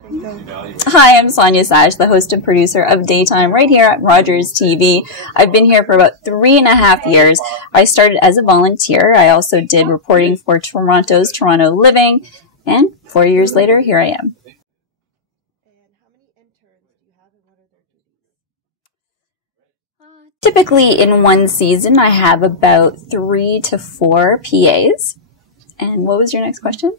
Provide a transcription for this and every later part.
Hi, I'm Sonia Sache, the host and producer of Daytime right here at Rogers TV. I've been here for about 3.5 years. I started as a volunteer. I also did reporting for Toronto's Toronto Living, and 4 years later, here I am. Typically in one season, I have about 3 to 4 PAs. And what was your next question?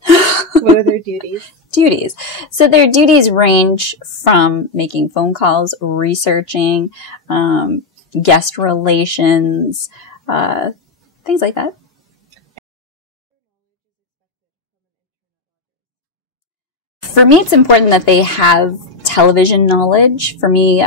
What are their duties? Duties. So their duties range from making phone calls, researching, guest relations, things like that. For me, it's important that they have television knowledge. For me,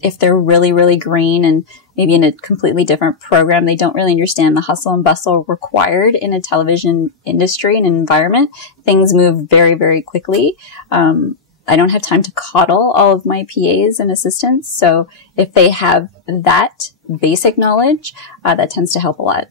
if they're really, really green and maybe in a completely different program, they don't really understand the hustle and bustle required in a television industry and environment. Things move very, very quickly. I don't have time to coddle all of my PAs and assistants. So if they have that basic knowledge, that tends to help a lot.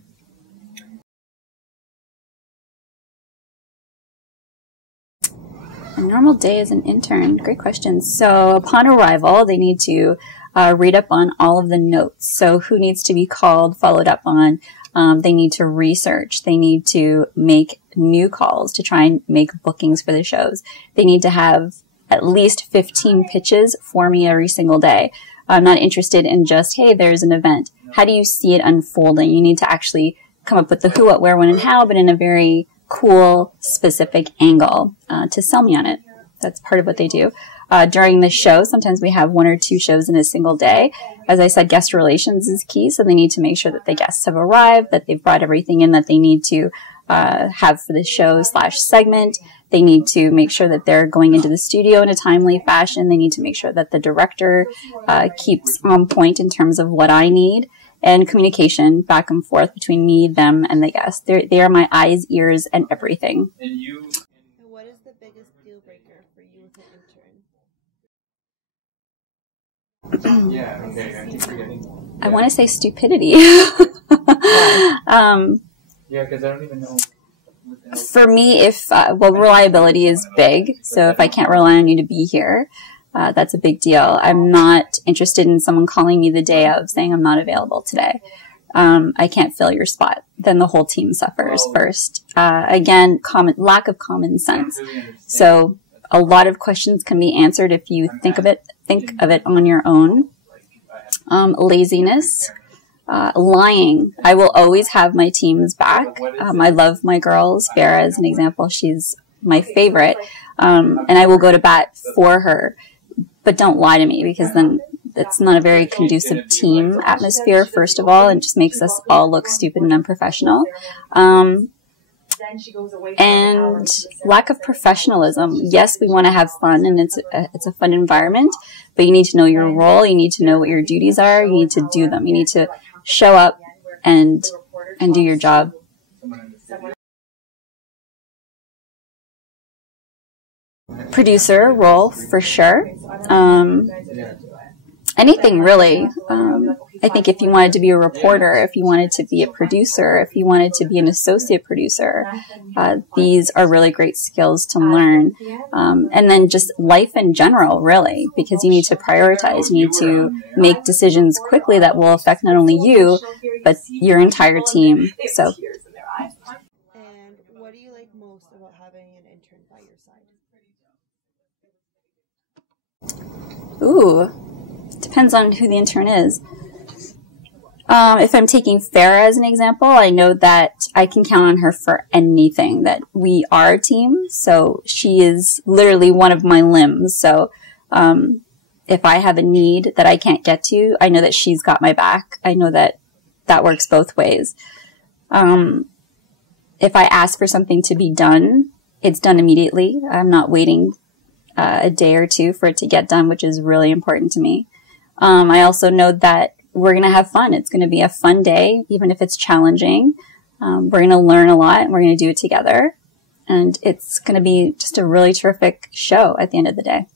A normal day as an intern. Great question. So upon arrival, they need to read up on all of the notes. So who needs to be called, followed up on. They need to research. They need to make new calls to try and make bookings for the shows. They need to have at least 15 pitches for me every single day. I'm not interested in just, hey, there's an event. How do you see it unfolding? You need to actually come up with the who, what, where, when, and how, but in a very cool, specific angle to sell me on it. That's part of what they do. During the show, sometimes we have 1 or 2 shows in a single day. As I said, guest relations is key, so they need to make sure that the guests have arrived, that they've brought everything in that they need to have for the show / segment. They need to make sure that they're going into the studio in a timely fashion. They need to make sure that the director keeps on point in terms of what I need. And communication back and forth between me, them, and the guests. They are my eyes, ears, and everything. And what is the biggest deal breaker for you with an intern? Yeah, okay. I want to say stupidity. Yeah, because I don't even know. For me, if, well, reliability is big. So if I can't rely on you to be here, that's a big deal. I'm not interested in someone calling me the day of saying I'm not available today. I can't fill your spot. Then the whole team suffers first. Again, lack of common sense. So a lot of questions can be answered if you think of it on your own. Laziness, lying. I will always have my team's back. I love my girls. Farah is an example. She's my favorite. And I will go to bat for her. But don't lie to me, because then it's not a very conducive team atmosphere, first of all, and just makes us all look stupid and unprofessional. And lack of professionalism. Yes, we want to have fun, and it's a fun environment, but you need to know your role. You need to know what your duties are. You need to do them. You need to show up and do your job. Producer role, for sure. Anything really. I think if you wanted to be a reporter, if you wanted to be a producer, if you wanted to be an associate producer, these are really great skills to learn. And then just life in general, really, because you need to prioritize. You need to make decisions quickly that will affect not only you, but your entire team. So. And what do you like most about having an intern by your side? Ooh, depends on who the intern is. If I'm taking Farah as an example, I know that I can count on her for anything, that we are a team. So she is literally one of my limbs. So if I have a need that I can't get to, I know that she's got my back. I know that that works both ways. If I ask for something to be done, it's done immediately. I'm not waiting a day or two for it to get done, which is really important to me. I also know that we're going to have fun. It's going to be a fun day, even if it's challenging. We're going to learn a lot, and we're going to do it together. And it's going to be just a really terrific show at the end of the day.